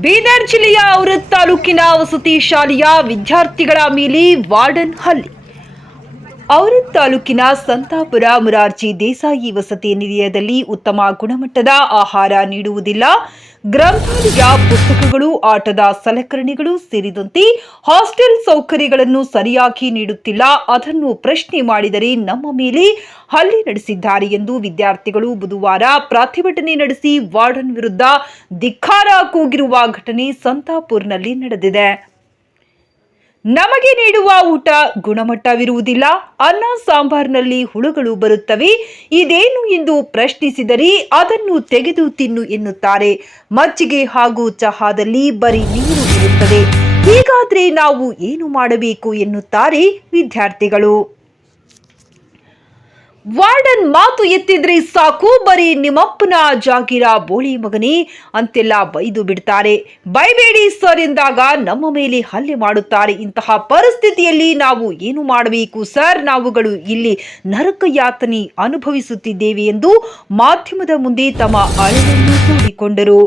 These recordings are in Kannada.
ಬೀದರ್ ಜಿಲ್ಲೆಯ ಔರದ್ ತಾಲೂಕಿನ ವಸತಿ ಶಾಲೆಯ ವಿದ್ಯಾರ್ಥಿಗಳ ಮೇಲೆ ವಾರ್ಡನ್ ಹಲ್ಲೆ. ಔರದ್ ತಾಲೂಕಿನ ಸಂತಾಪುರ ಮುರಾರ್ಜಿ ದೇಸಾಯಿ ವಸತಿ ನಿಲಯದಲ್ಲಿ ಉತ್ತಮ ಗುಣಮಟ್ಟದ ಆಹಾರ ನೀಡುವುದಿಲ್ಲ. ಗ್ರಂಥಾಲಯ, ಪುಸ್ತಕಗಳು, ಆಟದ ಸಲಕರಣೆಗಳು ಸೇರಿದಂತೆ ಹಾಸ್ಟೆಲ್ ಸೌಕರ್ಯಗಳನ್ನು ಸರಿಯಾಗಿ ನೀಡುತ್ತಿಲ್ಲ. ಅದನ್ನು ಪ್ರಶ್ನೆ ಮಾಡಿದರೆ ನಮ್ಮ ಮೇಲೆ ಹಲ್ಲೆ ನಡೆಸಿದ್ದಾರೆ ಎಂದು ವಿದ್ಯಾರ್ಥಿಗಳು ಬುಧವಾರ ಪ್ರತಿಭಟನೆ ನಡೆಸಿ ವಾರ್ಡನ್ ವಿರುದ್ಧ ಧಿಕ್ಕಾರ ಕೂಗಿರುವ ಘಟನೆ ಸಂತಾಪುರ್ನಲ್ಲಿ ನಡೆದಿದೆ. ನಮಗೆ ನೀಡುವ ಊಟ ಗುಣಮಟ್ಟವಿರುವುದಿಲ್ಲ. ಅನ್ನ ಸಾಂಬಾರ್ನಲ್ಲಿ ಹುಳುಗಳು ಬರುತ್ತವೆ. ಇದೇನು ಎಂದು ಪ್ರಶ್ನಿಸಿದರೆ ಅದನ್ನು ತೆಗೆದು ತಿನ್ನು ಎನ್ನುತ್ತಾರೆ. ಮಜ್ಜಿಗೆ ಹಾಗೂ ಚಹಾದಲ್ಲಿ ಬರೀ ನೀರು ಇರುತ್ತದೆ. ಹೀಗಾದ್ರೆ ನಾವು ಏನು ಮಾಡಬೇಕು ಎನ್ನುತ್ತಾರೆ ವಿದ್ಯಾರ್ಥಿಗಳು. ವಾರ್ಡನ್ ಮಾತು ಎತ್ತಿದ್ರೆ ಸಾಕು, ಬರೀ ನಿಮ್ಮಪ್ಪನ ಜಾಗೀರ ಬೋಳಿ ಮಗನೇ ಅಂತೆಲ್ಲ ಬೈದು ಬಿಡ್ತಾರೆ. ಬೈಬೇಡಿ ಸರ್ ಎಂದಾಗ ನಮ್ಮ ಮೇಲೆ ಹಲ್ಲೆ ಮಾಡುತ್ತಾರೆ. ಇಂತಹ ಪರಿಸ್ಥಿತಿಯಲ್ಲಿ ನಾವು ಏನು ಮಾಡಬೇಕು ಸರ್? ನಾವುಗಳು ಇಲ್ಲಿ ನರಕ ಯಾತನೆ ಅನುಭವಿಸುತ್ತಿದ್ದೇವೆ ಎಂದು ಮಾಧ್ಯಮದ ಮುಂದೆ ತಮ್ಮ ಅಳಲನ್ನು ತೋಡಿಕೊಂಡರು.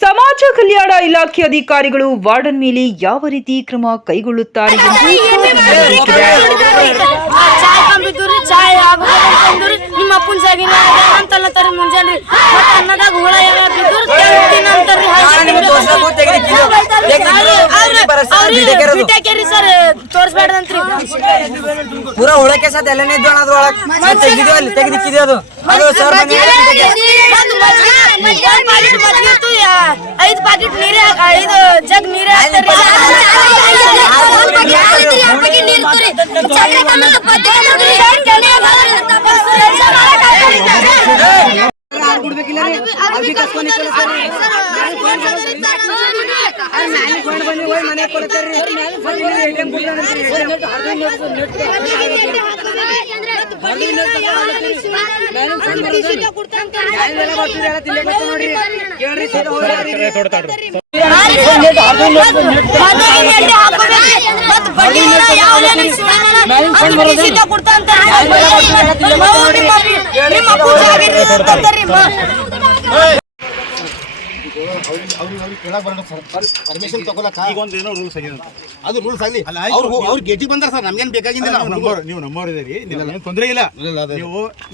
ಸಮಾಜ ಕಲ್ಯಾಣ ಇಲಾಖೆ ಅಧಿಕಾರಿಗಳು ವಾರ್ಡನ್ ಮೇಲೆ ಯಾವ ರೀತಿ ಕ್ರಮ ಕೈಗೊಳ್ಳುತ್ತಾರೆ ಪೂರಾ ಹುಳಕ್ಕೆ ಸಾथ ಎಲ್ಲನೇ ಇದ್ದು ಅದ್ರೊಳಗೆ ತೆಗೆದಿಕ್ಕಿದೆ ಅದು 5 ಪ್ಯಾಕೆಟ್ ನೀರೇ 5 ಜಗ್ ನೀರೇ ಪರ್ಮಿಷನ್ ತಗೊಳಕ ಏನೋ ರೂಲ್ಸ್ ಆಗಿದೆ ಅದು ರೂಲ್ಸ್ ಆಗಲಿ ಅವ್ರು ಗೇಟಿಗೆ ಬಂದಾರ ಸರ್, ನಮ್ಗೇನು ಬೇಕಾಗಿಲ್ಲ. ನೀವು ನಮ್ಮವ್ರು ಇದೀರಿ, ಏನು ತೊಂದರೆ ಇಲ್ಲ.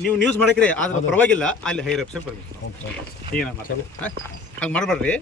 ನೀವು ನ್ಯೂಸ್ ಮಾಡಕ್ರಿ, ಆದ್ರೆ ಪರವಾಗಿಲ್ಲ. ಅಲ್ಲಿ ಹೈರ್ ಅಫ್ಸರ್ ಬರ್ಬೇಕು, ಏನ ಮಾತಾಡ ಹಂಗೆ ಮಾಡಬೇಡ್ರಿ.